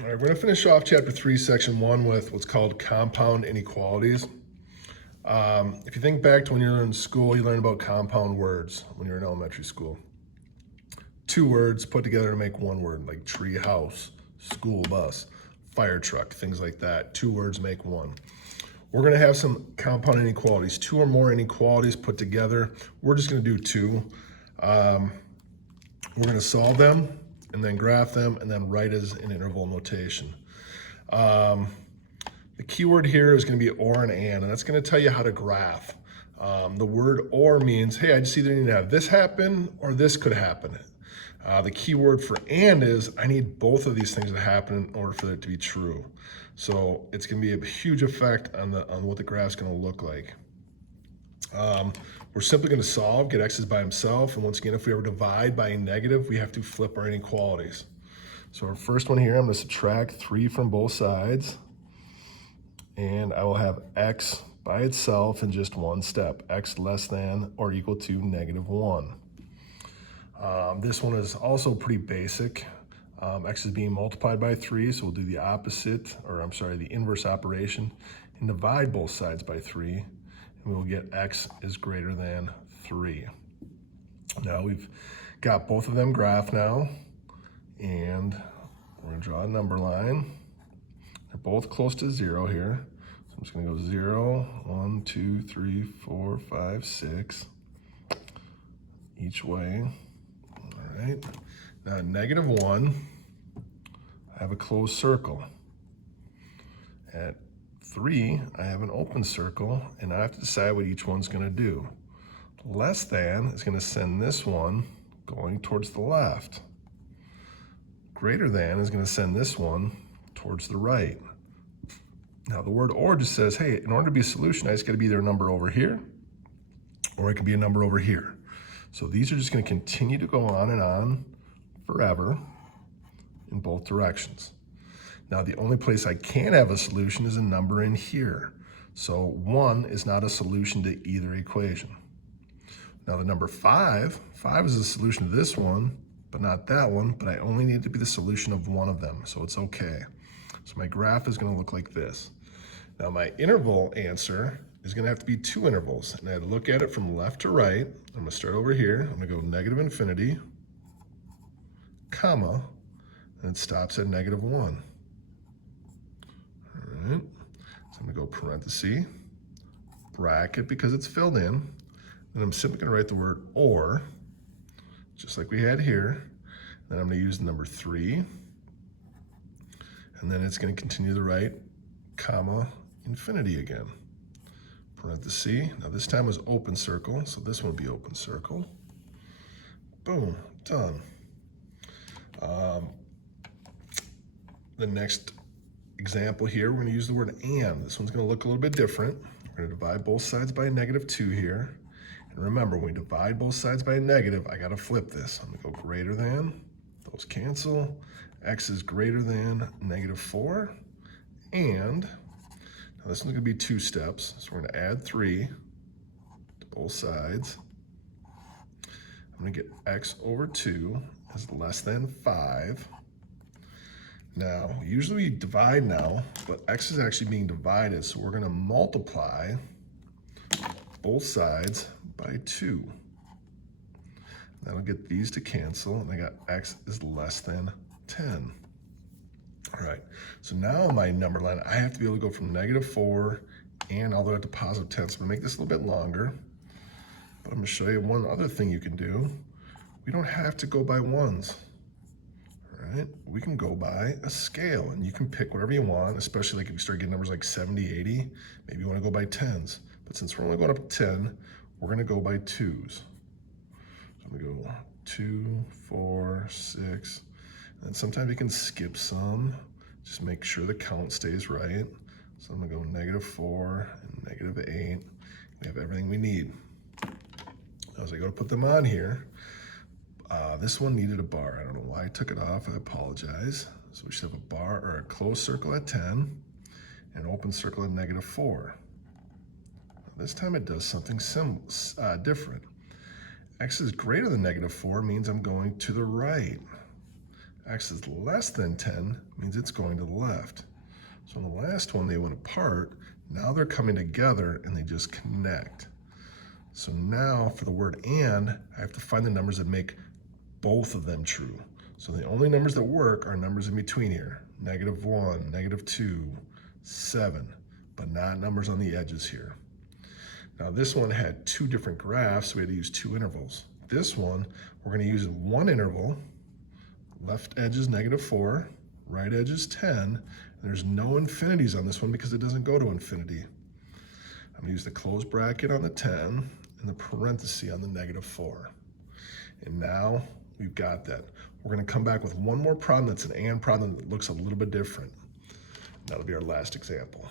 All right, we're going to finish off chapter 3, section 1 with what's called compound inequalities. If you think back to when you were in school, you learned about compound words when you were in elementary school. Two words put together to make one word, like tree house, school bus, fire truck, things like that. Two words make one. We're going to have some compound inequalities, two or more inequalities put together. We're just going to do two. We're going to solve them and then graph them and then write as an interval notation. The keyword here is going to be or and that's going to tell you how to graph. The word or means, hey, I just either need to have this happen or this could happen. The key word for and is I need both of these things to happen in order for it to be true. So it's going to be a huge effect on what the graph's going to look like. We're simply going to solve, get x's by himself, and once again, if we ever divide by a negative, we have to flip our inequalities. So our first one here, I'm going to subtract 3 from both sides, and I will have x by itself in just one step, x less than or equal to -1. This one is also pretty basic. X is being multiplied by 3, so we'll do the opposite, or I'm sorry, the inverse operation, and divide both sides by 3, and we will get x is greater than 3. Now we've got both of them graphed now, and we're going to draw a number line. They're both close to 0 here. So I'm just going to go 0, 1, 2, 3, 4, 5, 6 each way. All right. Now at -1, I have a closed circle. At 3, I have an open circle, and I have to decide what each one's going to do. Less than is going to send this one going towards the left. Greater than is going to send this one towards the right. Now the word or just says, hey, in order to be a solution, I just got to be either a number over here or it can be a number over here. So these are just going to continue to go on and on forever in both directions. Now the only place I can have a solution is a number in here. So 1 is not a solution to either equation. Now the number 5 is a solution to this one, but not that one, but I only need to be the solution of one of them, so it's okay. So my graph is going to look like this. Now my interval answer is going to have to be 2 intervals, and I look at it from left to right. I'm going to start over here. I'm going to go -infinity, comma, and it stops at -1. All right, so I'm going to go parenthesis, bracket because it's filled in, and I'm simply going to write the word or, just like we had here. Then I'm going to use the number 3, and then it's going to continue to write comma infinity again. Parenthesis. Now this time was open circle, so this one will be open circle. Boom, done. The next example here, we're going to use the word and. This one's going to look a little bit different. We're going to divide both sides by a -2 here. And remember, when we divide both sides by a negative, I got to flip this. I'm going to go greater than, those cancel, x is greater than -4, and now this one's going to be 2 steps, so we're going to add 3 to both sides. I'm going to get x over 2 is less than 5. Now, usually we divide now, but x is actually being divided, so we're going to multiply both sides by 2. That'll get these to cancel, and I got x is less than 10. All right, so now my number line, I have to be able to go from -4 and all the way up to +10. So I'm gonna make this a little bit longer, but I'm gonna show you one other thing you can do. We don't have to go by ones, all right? We can go by a scale, and you can pick whatever you want, especially like if you start getting numbers like 70, 80, maybe you wanna go by 10s. But since we're only going up to 10, we're gonna go by 2s. So I'm gonna go 2, 4, 6, and sometimes you can skip some, just make sure the count stays right. So I'm gonna go -4 and -8. We have everything we need. Now as I go to put them on here, this one needed a bar. I don't know why I took it off, I apologize. So we should have a bar or a closed circle at 10, and an open circle at -4. This time it does something different. X is greater than -4 means I'm going to the right. x is less than 10 means it's going to the left. So in the last one, they went apart. Now they're coming together and they just connect. So now for the word and, I have to find the numbers that make both of them true. So the only numbers that work are numbers in between here. -1, -2, 7, but not numbers on the edges here. Now this one had two different graphs, so we had to use two intervals. This one, we're going to use one interval. Left edge is -4, right edge is 10. There's no infinities on this one because it doesn't go to infinity. I'm going to use the closed bracket on the 10 and the parenthesis on the -4. And now we've got that. We're going to come back with one more problem that's an and problem that looks a little bit different. That'll be our last example.